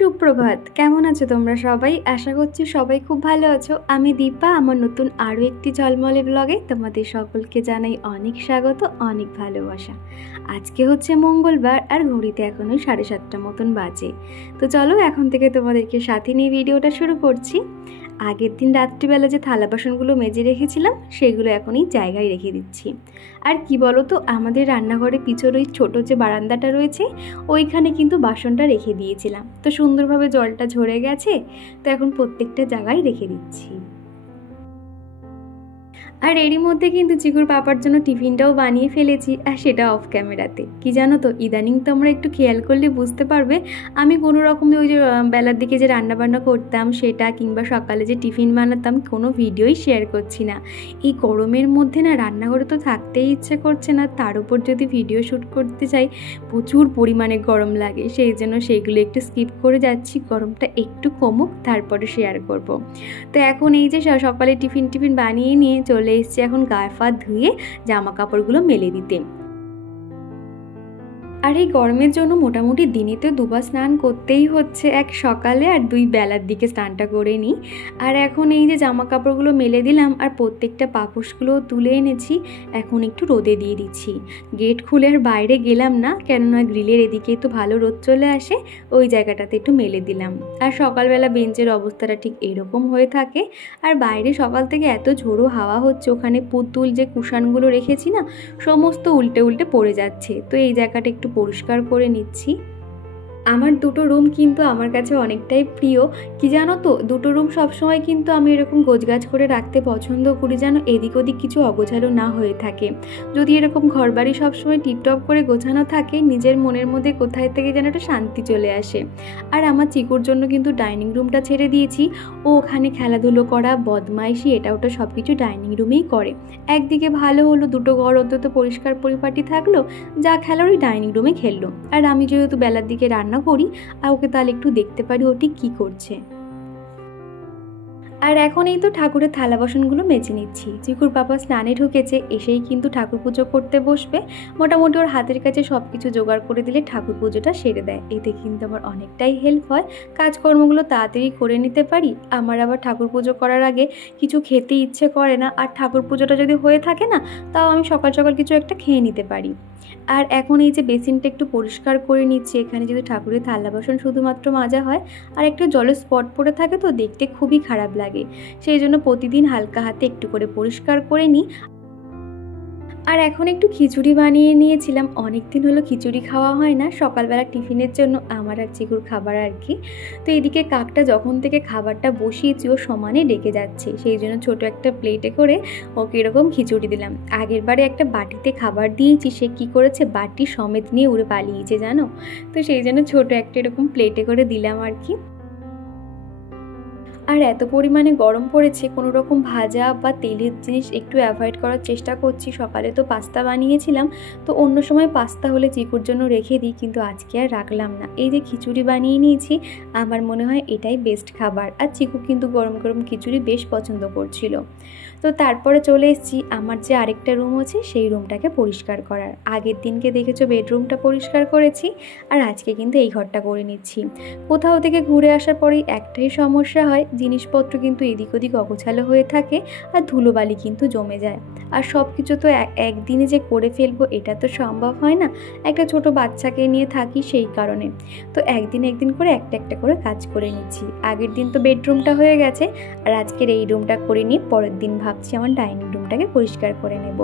সুপ্রভাত। কেমন আছো তোমরা সবাই? আশা করছি সবাই খুব ভালো আছো। আমি দীপা, আমার নতুন আরও একটি ঝলমলে ব্লগে তোমাদের সকলকে জানাই অনেক স্বাগত, অনেক ভালোবাসা। আজকে হচ্ছে মঙ্গলবার আর ঘড়িতে এখন ওই 7:30 মতন বাজে। তো চলো এখন থেকে তোমাদেরকে সাথে নিয়ে ভিডিওটা শুরু করছি। আগের দিন রাত্রিবেলা যে থালা বাসনগুলো মেজে রেখেছিলাম সেগুলো এখন এই জায়গায় রেখে দিচ্ছি। আর কি বলো তো, আমাদের রান্নাঘরে পিছর ওই ছোটো যে বারান্দাটা রয়েছে ওইখানে কিন্তু বাসনটা রেখে দিয়েছিলাম, তো সুন্দরভাবে জলটা ঝরে গেছে, তো এখন প্রত্যেকটা জায়গায় রেখে দিচ্ছি। আর এরই মধ্যে কিন্তু চিকুর পাপার জন্য টিফিনটাও বানিয়ে ফেলেছি, আর সেটা অফ ক্যামেরাতে। কি জানো তো, ইদানিং তোমরা একটু খেয়াল করলে বুঝতে পারবে আমি কোনো রকমই ওই যে বেলার দিকে যে রান্নাবান্না করতাম সেটা, কিংবা সকালে যে টিফিন বানাতাম, কোনো ভিডিওই শেয়ার করছি না। এই গরমের মধ্যে না রান্নাঘরে তো থাকতেই ইচ্ছে করছে না, তার উপর যদি ভিডিও শ্যুট করতে চাই প্রচুর পরিমাণে গরম লাগে, সেই জন্য সেইগুলো একটু স্কিপ করে যাচ্ছি। গরমটা একটু কমুক তারপরে শেয়ার করব। তো এখন এই যে সকালে টিফিন বানিয়ে নিয়ে চলে এসছি এখন গায়ে হাত ধুয়ে জামা কাপড়গুলো মেলে দিতে। আর এই গরমের জন্য মোটামুটি দিনেতে দুবার স্নান করতেই হচ্ছে, এক সকালে আর 2 বেলার দিকে স্নানটা করে নিই। আর এখন এই যে জামা কাপড়গুলো মেলে দিলাম আর প্রত্যেকটা পাপোশগুলো তুলে এনেছি, এখন একটু রোদে দিয়ে দিচ্ছি। গেট খুলে আর বাইরে গেলাম না, কেননা গ্রিলের এদিকেই তো ভালো রোদ চলে আসে, ওই জায়গাটাতে একটু মেলে দিলাম। আর সকালবেলা বেঞ্চের অবস্থাটা ঠিক এরকম হয়ে থাকে। আর বাইরে সকাল থেকে এত ঝোড়ো হাওয়া হচ্ছে, ওখানে পুতুল যে কুশানগুলো রেখেছি না সমস্ত উল্টে উল্টে পড়ে যাচ্ছে, তো এই জায়গাটা একটু পরিষ্কার করে নিচ্ছি। আমার দুটো রুম কিন্তু আমার কাছে অনেকটাই প্রিয়। কি জানো তো, দুটো রুম সবসময় কিন্তু আমি এরকম গোছগাছ করে রাখতে পছন্দ করি, যেন এদিক ওদিক কিছু অগোছালো না হয়ে থাকে। যদি এরকম ঘরবাড়ি সবসময় টিপটপ করে গোছানো থাকে, নিজের মনের মধ্যে কোথায় থেকে যেন একটা শান্তি চলে আসে। আর আমার চিকুর জন্য কিন্তু ডাইনিং রুমটা ছেড়ে দিয়েছি, ও ওখানে খেলাধুলো করা, বদমাইশি, এটা ওটা সব কিছু ডাইনিং রুমেই করে। একদিকে ভালো হলো, দুটো ঘর অন্তত পরিষ্কার পরিপাটি থাকলো, যা খেলার ওই ডাইনিং রুমে খেললো। আর আমি যেহেতু বেলার দিকে রান্না করি, আর ওকে তাহলে একটু দেখতে পারি ও ঠিক কী করছে। আর এখন এই তো ঠাকুরের থালা বাসনগুলো মেজে নিচ্ছি। চিকুর পাপা স্নানে ঢুকেছে, এসেই কিন্তু ঠাকুর পুজো করতে বসবে। মোটামুটি ওর হাতের কাছে সব কিছু জোগাড় করে দিলে ঠাকুর পুজোটা সেরে দেয়, এতে কিন্তু আমার অনেকটাই হেল্প হয়, কাজকর্মগুলো তাড়াতাড়ি করে নিতে পারি। আমার আবার ঠাকুর পুজো করার আগে কিছু খেতে ইচ্ছে করে না, আর ঠাকুর পুজোটা যদি হয়ে থাকে না, তাও আমি সকাল সকাল কিছু একটা খেয়ে নিতে পারি। আর এখন এই যে বেসিনটা একটু পরিষ্কার করে নিচ্ছি, এখানে যদি ঠাকুরের থালা বাসন শুধুমাত্র মাজা হয় আর একটু জলের স্পট পড়ে থাকে তো দেখতে খুবই খারাপ লাগে, সেই জন্য প্রতিদিন হালকা হাতে একটু করে পরিষ্কার করে নিই। আর এখন একটু খিচুড়ি বানিয়ে নিয়েছিলাম, অনেক দিন হলো খিচুড়ি খাওয়া হয় না, সকালবেলা টিফিনের জন্য আমার আর চিকুর খাবার আর কি। তো এদিকে কাকটা যখন থেকে খাবারটা বসিয়েছি ও সমানে ডেকে যাচ্ছে, সেই জন্য ছোটো একটা প্লেটে করে ওকে এরকম খিচুড়ি দিলাম। আগের বারে একটা বাটিতে খাবার দিয়েছি, সে কী করেছে বাটি সমেত নিয়ে উড়ে পালিয়েছে জানো, তো সেই জন্য ছোটো একটা এরকম প্লেটে করে দিলাম আর কি। আর এত পরিমাণে গরম পড়েছে, কোনো রকম ভাজা বা তেলের জিনিস একটু অ্যাভয়েড করার চেষ্টা করছি। সকালে তো পাস্তা বানিয়েছিলাম, তো অন্য সময় পাস্তা হলে চিকুর জন্য রেখে দিই, কিন্তু আজকে আর রাখলাম না। এই যে খিচুড়ি বানিয়ে নিয়েছি, আমার মনে হয় এটাই বেস্ট খাবার। আর চিকু কিন্তু গরম গরম খিচুড়ি বেশ পছন্দ করছিল। তো তারপরে চলে এসেছি আমার যে আরেকটা রুম আছে সেই রুমটাকে পরিষ্কার করার। আগের দিনকে দেখেছো বেডরুমটা পরিষ্কার করেছি, আর আজকে কিন্তু এই ঘরটা করে নিচ্ছি। কোথাও থেকে ঘুরে আসার পরেই একটাই সমস্যা হয়, জিনিসপত্র কিন্তু এদিক ওদিক অগোছালো হয়ে থাকে আর ধুলোবালি কিন্তু জমে যায়। আর সব কিছু তো একদিনে যে করে ফেলবো এটা তো সম্ভব হয় না, একটা ছোট বাচ্চাকে নিয়ে থাকি সেই কারণে। তো একদিন করে একটা একটা করে কাজ করে নিচ্ছি। আগের দিন তো বেডরুমটা হয়ে গেছে, আর আজকের এই রুমটা করে নিয়ে পরের দিন ভাবছি আমার ডাইনিং রুমটাকে পরিষ্কার করে নেব।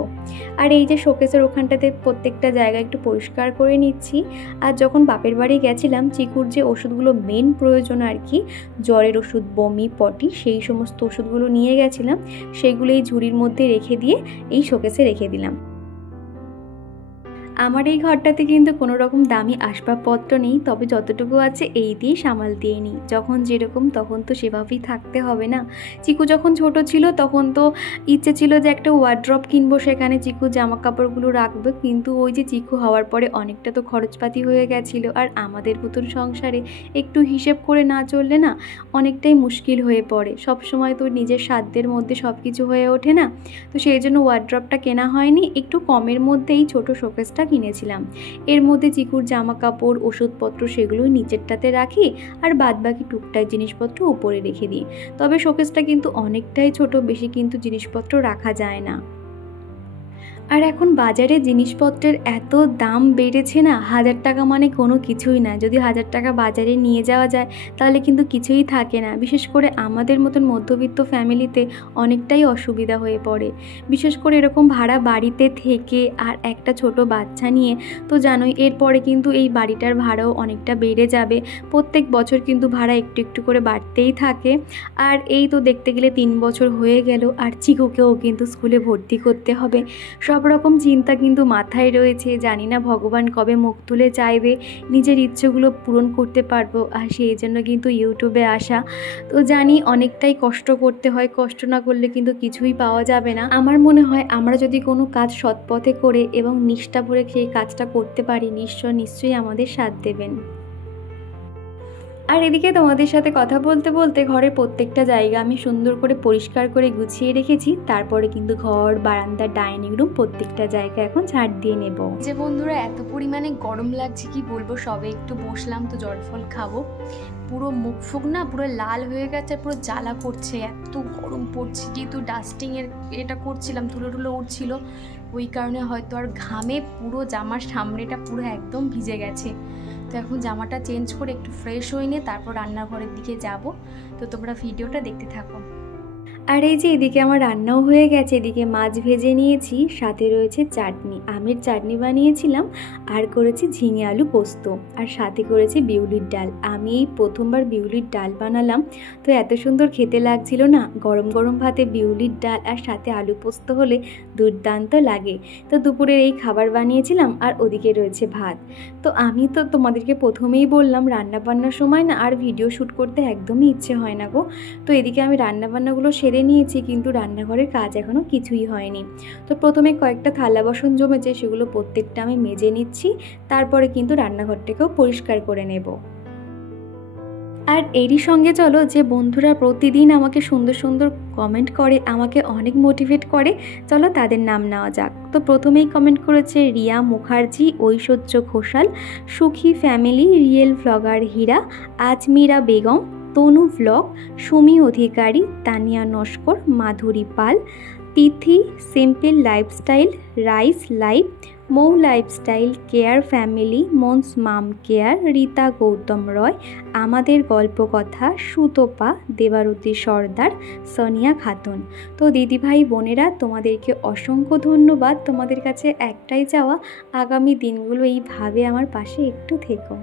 আর এই যে শোকেসের ওখানটাতে প্রত্যেকটা জায়গা একটু পরিষ্কার করে নিচ্ছি। আর যখন বাপের বাড়ি গেছিলাম, চিকুর যে ওষুধগুলো মেন প্রয়োজন আর কি, জ্বরের ওষুধ, বমি, পটি, সেই সমস্ত ওষুধগুলো নিয়ে গেছিলাম, সেগুলো এই ঝুড়ির মধ্যে রেখে দিয়ে এই শোকেসে রেখে দিলাম। আমার এই ঘরটাতে কিন্তু কোনো রকম দামি আসবাবপত্র নেই, তবে যতটুকু আছে এই দিয়ে সামাল দিয়ে নিই। যখন যেরকম তখন তো সেভাবেই থাকতে হবে না। চিকু যখন ছোট ছিল তখন তো ইচ্ছে ছিল যে একটা ওয়ার্ড্রপ কিনবো, সেখানে চিকু জামা কাপড়গুলো রাখবে, কিন্তু ওই যে চিকু হওয়ার পরে অনেকটা তো খরচপাতি হয়ে গেছিলো, আর আমাদের নতুন সংসারে একটু হিসেব করে না চললে না অনেকটাই মুশকিল হয়ে পড়ে। সব সময় তো নিজের সাধ্যের মধ্যে সব কিছু হয়ে ওঠে না, তো সেই জন্য ওয়ার্ড্রপটা কেনা হয়নি। একটু কমের মধ্যেই ছোট শোকেসটা কিনেছিলাম। এর মধ্যে চিকুর জামা কাপড়, ওষুধপত্র সেগুলো নিচেরটাতে রাখি, আর বাদবাকি টুকটাক জিনিসপত্র উপরে রেখে দিই। তবে শোকেসটা কিন্তু অনেকটাই ছোট, বেশি কিন্তু জিনিসপত্র রাখা যায় না। আর এখন বাজারে জিনিসপত্রের এত দাম বেড়েছে না, 1000 টাকা মানে কোনো কিছুই না। যদি 1000 টাকা বাজারে নিয়ে যাওয়া যায় তাহলে কিন্তু কিছুই থাকে না। বিশেষ করে আমাদের মতন মধ্যবিত্ত ফ্যামিলিতে অনেকটাই অসুবিধা হয়ে পড়ে। বিশেষ করে এরকম ভাড়া বাড়িতে থেকে আর একটা ছোট বাচ্চা নিয়ে, তো জানোই এরপরে কিন্তু এই বাড়িটার ভাড়াও অনেকটা বেড়ে যাবে। প্রত্যেক বছর কিন্তু ভাড়া একটু একটু করে বাড়তেই থাকে। আর এই তো দেখতে গেলে 3 বছর হয়ে গেল, আর চিকুকেও কিন্তু স্কুলে ভর্তি করতে হবে। সব রকম চিন্তা কিন্তু মাথায় রয়েছে। জানি না ভগবান কবে মুখ তুলে চাইবে নিজের ইচ্ছেগুলো পূরণ করতে পারবো, আর সেই জন্য কিন্তু ইউটিউবে আসা। তো জানি অনেকটাই কষ্ট করতে হয়, কষ্ট না করলে কিন্তু কিছুই পাওয়া যাবে না। আমার মনে হয় আমরা যদি কোনো কাজ সৎ পথে করে এবং নিষ্ঠা ভরে সেই কাজটা করতে পারি, নিশ্চয়ই আমাদের সাথ দেবেন। আর এদিকে তোমাদের সাথে কথা বলতে বলতে ঘরের প্রত্যেকটা জায়গা আমি সুন্দর করে পরিষ্কার করে গুছিয়ে রেখেছি। তারপরে কিন্তু ঘর, বারান্দা, ডাইনিং রুম প্রত্যেকটা জায়গা এখন ঝাড় দিয়ে নেব। যে বন্ধুরা এত পরিমাণে গরম লাগছে কি বলবো, সবে একটু বসলাম তো জল ফল খাবো, পুরো মুখ ফুক না পুরো লাল হয়ে গেছে, পুরো জ্বালা করছে, এত গরম পড়ছে। যেহেতু ডাস্টিংয়ের এটা করছিলাম, ধুলো টুলো উঠছিল, ওই কারণে হয়তো আর ঘামে পুরো জামার সামনেটা পুরো একদম ভিজে গেছে। তো এখন জামাটা চেঞ্জ করে একটু ফ্রেশ হয়ে নিয়ে তারপর রান্নাঘরের দিকে যাব। তো তোমরা ভিডিওটা দেখতে থাকো। আর এই যে এদিকে আমার রান্নাও হয়ে গেছে, এদিকে মাছ ভেজে নিয়েছি, সাথে রয়েছে চাটনি, আমের চাটনি বানিয়েছিলাম, আর করেছি ঝিঙে আলু পোস্ত, আর সাথে করেছি বিউলির ডাল। আমি এই প্রথমবার বিউলির ডাল বানালাম, তো এত সুন্দর খেতে লাগছিল না। গরম গরম ভাতে বিউলির ডাল আর সাথে আলু পোস্ত হলে দুর্দান্ত লাগে। তো দুপুরের এই খাবার বানিয়েছিলাম, আর ওদিকে রয়েছে ভাত। তো আমি তো তোমাদেরকে প্রথমেই বললাম রান্না বান্নার সময় না আর ভিডিও শ্যুট করতে একদমই ইচ্ছে হয় না গো। তো এদিকে আমি রান্নাবান্নাগুলো সেরে নিয়েছি, কিন্তু রান্নাঘরের কাজ এখনও কিছুই হয়নি। তো প্রথমে কয়েকটা থালা বাসন জমেছে, সেগুলো প্রত্যেকটা আমি মেজে নিচ্ছি। তারপরে কিন্তু রান্নাঘরটাকেও পরিষ্কার করে নেব। আর এরই সঙ্গে চলো, যে বন্ধুরা প্রতিদিন আমাকে সুন্দর সুন্দর কমেন্ট করে, আমাকে অনেক মোটিভেট করে, চলো তাদের নাম নেওয়া যাক। তো প্রথমেই কমেন্ট করেছে রিয়া মুখার্জি, ঐশ্বর্য ঘোষাল, সুখী ফ্যামিলি, রিয়েল ব্লগার হীরা, আজমিরা বেগম, তনু ব্লগ, সুমি অধিকারী, তানিয়া নস্কর, মাধুরী পাল, তিথি, সিম্পল লাইফস্টাইল, রাইস লাইফ, মৌ লাইফস্টাইল, কেয়ার ফ্যামিলি, মন্স মাম কেয়ার, রীতা গৌতম রয়, আমাদের গল্প কথা, সুতপা, দেবারতী সর্দার, সোনিয়া খাতুন। তো দিদিভাই বোনেরা, তোমাদেরকে অসংখ্য ধন্যবাদ। তোমাদের কাছে একটাই চাওয়া, আগামী দিনগুলো এইভাবে আমার পাশে একটু থেকো।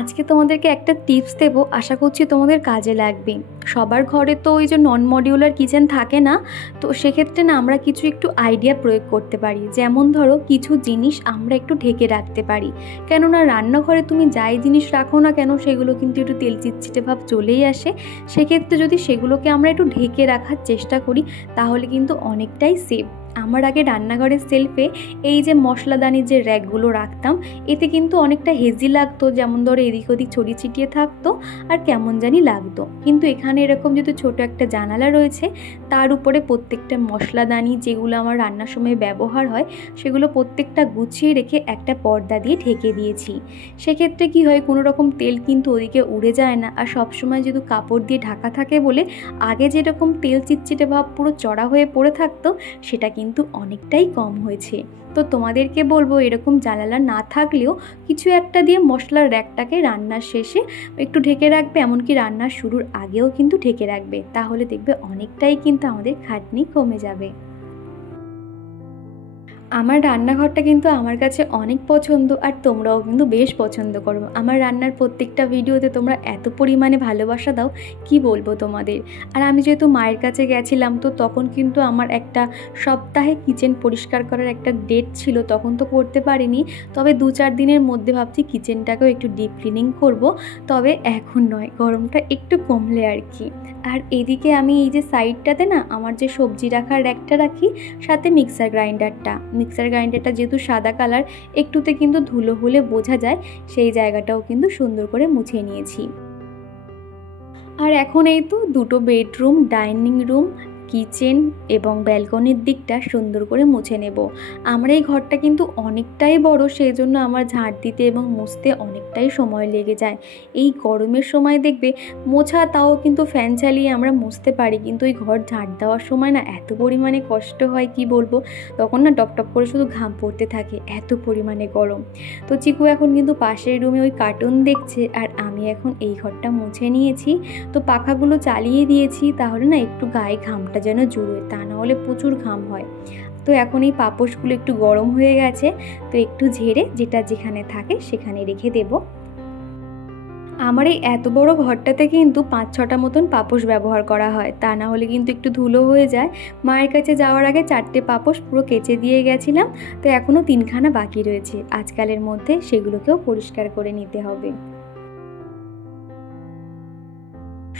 আজকে তোমাদেরকে একটা টিপস দেব, আশা করছি তোমাদের কাজে লাগবে। সবার ঘরে তো ওই যে নন মডিউলার কিচেন থাকে না, তো সেক্ষেত্রে না আমরা কিছু একটু আইডিয়া প্রয়োগ করতে পারি। যেমন ধরো, কিছু জিনিস আমরা একটু ঢেকে রাখতে পারি, কেননা রান্নাঘরে তুমি যাই জিনিস রাখো না কেন সেগুলো কিন্তু একটু তেল চিটচিটে ভাব চলেই আসে। সেক্ষেত্রে যদি সেগুলোকে আমরা একটু ঢেকে রাখার চেষ্টা করি তাহলে কিন্তু অনেকটাই সেফ। আমার আগে রান্নাঘরের সেলফে এই যে মশলাদানির যে র্যাকগুলো রাখতাম, এতে কিন্তু অনেকটা হেজি লাগতো, যেমন ধরো এদিক ওদিক ছড়িয়ে ছিটিয়ে থাকতো আর কেমন জানি লাগতো। কিন্তু এখানে এরকম যেহেতু ছোটো একটা জানালা রয়েছে, তার উপরে প্রত্যেকটা মশলাদানি যেগুলো আমার রান্নার সময় ব্যবহার হয় সেগুলো প্রত্যেকটা গুছিয়ে রেখে একটা পর্দা দিয়ে ঢেকে দিয়েছি। সেক্ষেত্রে কি হয়, কোনো রকম তেল কিন্তু ওদিকে উড়ে যায় না। আর সবসময় যেহেতু কাপড় দিয়ে ঢাকা থাকে বলে আগে যেরকম তেল চিটচিটে ভাব পুরো চড়া হয়ে পড়ে থাকতো, সেটা কিন্তু অনেকটাই কম হয়েছে। তো তোমাদেরকে বলবো, এরকম জানালা না থাকলেও কিছু একটা দিয়ে মশলার র্যাকটাকে রান্নার শেষে একটু ঢেকে রাখবে, এমনকি রান্নার শুরুর আগেও কিন্তু ঢেকে রাখবে। তাহলে দেখবে অনেকটাই কিন্তু আমাদের খাটনি কমে যাবে। আমার রান্নাঘরটা কিন্তু আমার কাছে অনেক পছন্দ, আর তোমরাও কিন্তু বেশ পছন্দ করো। আমার রান্নার প্রত্যেকটা ভিডিওতে তোমরা এত পরিমাণে ভালোবাসা দাও, কি বলবো তোমাদের। আর আমি যেহেতু মায়ের কাছে গেছিলাম, তো তখন কিন্তু আমার একটা সপ্তাহে কিচেন পরিষ্কার করার একটা ডেট ছিল, তখন তো করতে পারিনি। তবে 2-4 দিনের মধ্যে ভাবছি কিচেনটাকেও একটু ডিপ ক্লিনিং করব, তবে এখন নয়, গরমটা একটু কমলে আর কি। আর এদিকে আমি এই যে সাইডটাতে না আমার যে সবজি রাখার র্যাকটা রাখি, সাথে মিক্সার গ্রাইন্ডারটা যেহেতু সাদা কালার, একটুতে কিন্তু ধুলো হলে বোঝা যায়, সেই জায়গাটাও কিন্তু সুন্দর করে মুছে নিয়েছি। আর এখন এই তো 2টো বেডরুম, ডাইনিং রুম, কিচেন এবং ব্যালকনির দিকটা সুন্দর করে মুছে নেব। আমার এই ঘরটা কিন্তু অনেকটাই বড়, সেই জন্য আমার ঝাঁট দিতে এবং মুছতে অনেকটাই সময় লেগে যায়। এই গরমের সময় দেখবে মোছা তাও কিন্তু ফ্যান চালিয়ে আমরা মুছতে পারি, কিন্তু এই ঘর ঝাঁট দেওয়ার সময় না এত পরিমাণে কষ্ট হয় কি বলবো। তখন না টপ টপ করে শুধু ঘাম পড়তে থাকে, এত পরিমাণে গরম। তো চিকু এখন কিন্তু পাশের রুমে ওই কার্টুন দেখছে, আর আমি এখন এই ঘরটা মুছে নিয়েছি। তো পাখাগুলো চালিয়ে দিয়েছি, তাহলে না একটু গায়ে ঘামটা যেন জুড়োয়, তা না হলে প্রচুর ঘাম হয়। তো এখন এই পাপোশগুলো একটু গরম হয়ে গেছে, তো একটু ঝেড়ে যেটা যেখানে থাকে সেখানে রেখে দেব। আমার এই এত বড় ঘরটাতে কিন্তু 5-6টা মতন পাপোশ ব্যবহার করা হয়, তা না হলে কিন্তু একটু ধুলো হয়ে যায়। মায়ের কাছে যাওয়ার আগে 4টে পাপোশ পুরো কেচে দিয়ে গেছিলাম, তো এখনও 3খানা বাকি রয়েছে। আজকালের মধ্যে সেগুলোকেও পরিষ্কার করে নিতে হবে।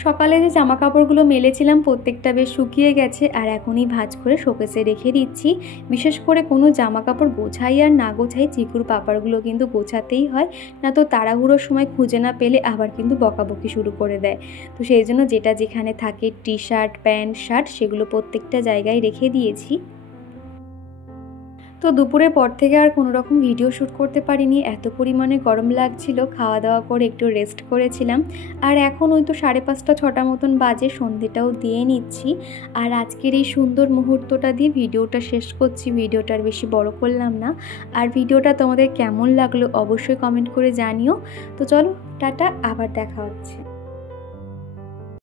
সকালে যে জামা কাপড়গুলো মেলেছিলাম প্রত্যেকটা বেশ শুকিয়ে গেছে, আর এখনই ভাঁজ করে শোকেসে রেখে দিচ্ছি। বিশেষ করে কোনো জামা কাপড় গোছাই আর না গোছাই চিকুর পাপারগুলো কিন্তু গোছাতেই হয়, না তো তাড়াহুড়োর সময় খুঁজে না পেলে আবার কিন্তু বকাবকি শুরু করে দেয়। তো সেই জন্য যেটা যেখানে থাকে টি শার্ট, প্যান্ট, শার্ট সেগুলো প্রত্যেকটা জায়গায় রেখে দিয়েছি। তো দুপুরের পর থেকে আর কোনো রকম ভিডিও শ্যুট করতে পারিনি, এত পরিমাণে গরম লাগছিল। খাওয়া দাওয়া করে একটু রেস্ট করেছিলাম, আর এখন ওই তো 5:30-6টা মতন বাজে, সন্ধেটাও দিয়ে নিচ্ছি। আর আজকের এই সুন্দর মুহূর্তটা দিয়ে ভিডিওটা শেষ করছি। ভিডিওটা আর বেশি বড় করলাম না। আর ভিডিওটা তোমাদের কেমন লাগলো অবশ্যই কমেন্ট করে জানিও। তো চলো টাটা, আবার দেখা হচ্ছে।